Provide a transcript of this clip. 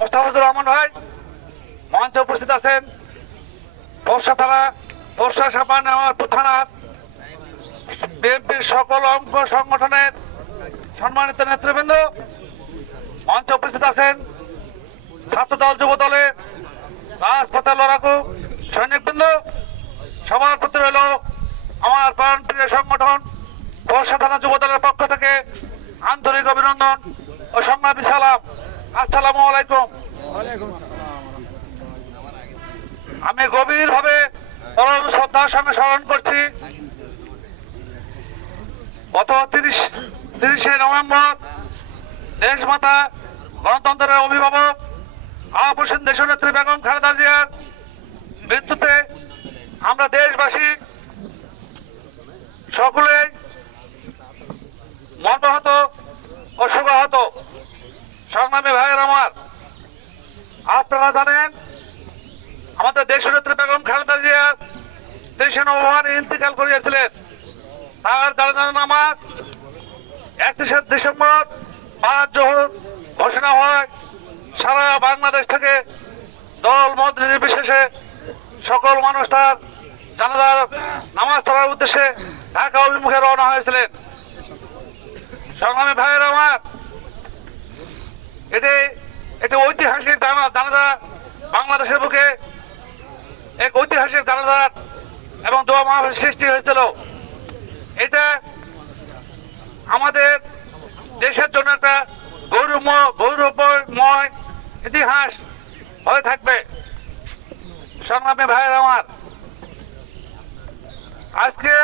মোস্তাফিজুর রহমান ভাই মঞ্চে উপস্থিত আছেন। বর্ষা থানা, বর্ষা সাপা নেওয়ারপুর থানার বিএনপির সকল অঙ্গ সংগঠনের সম্মানিত নেতৃবৃন্দ মঞ্চে উপস্থিত আছেন। ছাত্রদল, যুব দলের রাজপথে লড়াকু সৈনিকবৃন্দ, সবার প্রতি রইল আমার প্রাণপ্রিয় সংগঠন বর্ষা থানা যুব দলের পক্ষ থেকে আন্তরিক অভিনন্দন ও সংগ্রামী সালাম। আসসালামু আলাইকুম। আমি গভীরভাবে পরম শ্রদ্ধার সঙ্গে স্মরণ করছি গত 30শে নভেম্বর দেশমাতা গণতন্ত্রের অভিভাবক আপসীন দেশনেত্রী বেগম খালেদা জিয়ার মৃত্যুতে আমরা দেশবাসী সকলে মর্মাহত ও শোকাহত। সংগ্রামী ভাইয়ের আমার, আপনারা জানেন আমাদের দেশনেত্রী বেগম খালেদা জিয়া 30শে নভেম্বর ইন্তেকাল করিয়াছিলেন। তার জানাজা নামাজ 31শে ডিসেম্বর 5 জোহর ঘোষণা হয়। সারা বাংলাদেশ থেকে দল মত নির্বিশেষে সকল মানুষ তার জানাজার নামাজ পড়ার উদ্দেশ্যে ঢাকা অভিমুখে রওনা হয়েছিলেন। সংগ্রামী ভাইয়ের আমার, এটি ঐতিহাসিক জানাজা, বাংলাদেশের বুকে এক ঐতিহাসিক জানাজা এবং দোয়া মাহফিল সৃষ্টি হয়েছিল। এটা আমাদের দেশের জন্য একটা গৌরবময় ইতিহাস হয়ে থাকবে। সংগ্রামী ভাইয়ের আমার, আজকে